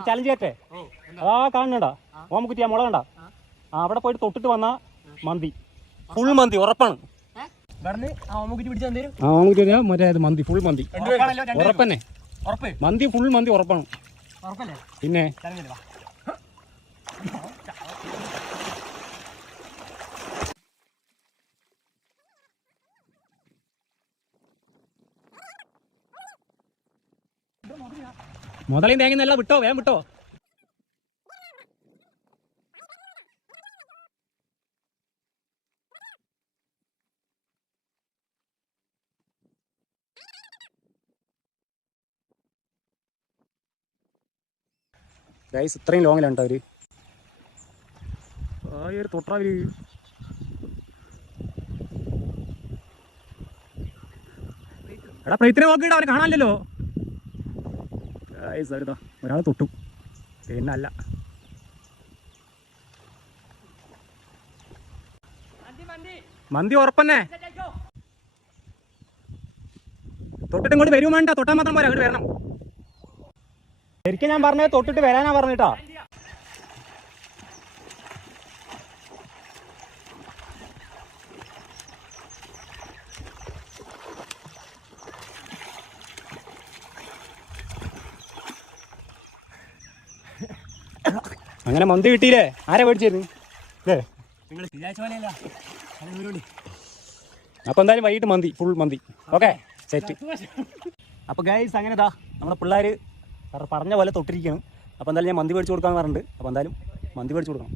Challenge കയറ്റേ അതാ കാണുന്നുണ്ടാ? ഓമക്കുറ്റി ആ മുള കണ്ട? ആ അവിടെ പോയിട്ട് തൊട്ടിട്ട് വന്ന മന്തി. ഫുൾ മന്തി ഉറപ്പാണ്. ആ ഓമക്കുറ്റി മറ്റേ മന്തി ഫുൾ മന്തി. ഉറപ്പന്നെ ഉറപ്പ്. മന്തി ഫുൾ മന്തി ഉറപ്പാണ്. ഉറപ്പല്ലേ? പിന്നെ? മുതലയും തേങ്ങ വിട്ടോ വേഗം വിട്ടോ. ഗൈസ് ഇത്രയും ലോങ്ങിലുണ്ട് അവർ? ആ ഒരു എടാ പ്രൈത്തിനെ നോക്കിയിട്ട് അവനെ കാണാനില്ലല്ലോ. അവരിതാ ഒരാൾ തൊട്ടു. പിന്നെ അല്ല മന്തി ഉറപ്പന്നെ? തൊട്ടിട്ട് ഇങ്ങോട്ട് വരുമാണ്ട തൊട്ടാൽ മാത്രം പോരാ അങ്ങോട്ട് വരണം. ശരിക്കും ഞാൻ പറഞ്ഞത് തൊട്ടിട്ട് വരാനാ പറഞ്ഞിട്ടാ. അങ്ങനെ മന്തി കിട്ടിയില്ലേ? ആരെ മേടിച്ചിരുന്നു? അല്ലേ നിങ്ങൾ വിചാരിച്ച പോലെയല്ല. അത് ഇവരോട്. അപ്പൊ എന്തായാലും വൈകിട്ട് മന്തി ഫുൾ മന്തി. ഓക്കെ സെറ്റ് അപ്പൊ ഗൈസ് അങ്ങനെ ഇതാ നമ്മുടെ പിള്ളേർ പറഞ്ഞ പോലെ തൊട്ടിരിക്കുകയാണ്. അപ്പൊ എന്തായാലും ഞാൻ മന്തി മേടിച്ചു കൊടുക്കാൻ പറഞ്ഞിട്ടുണ്ട്. അപ്പൊ എന്തായാലും മന്തി മേടിച്ചു കൊടുക്കണം.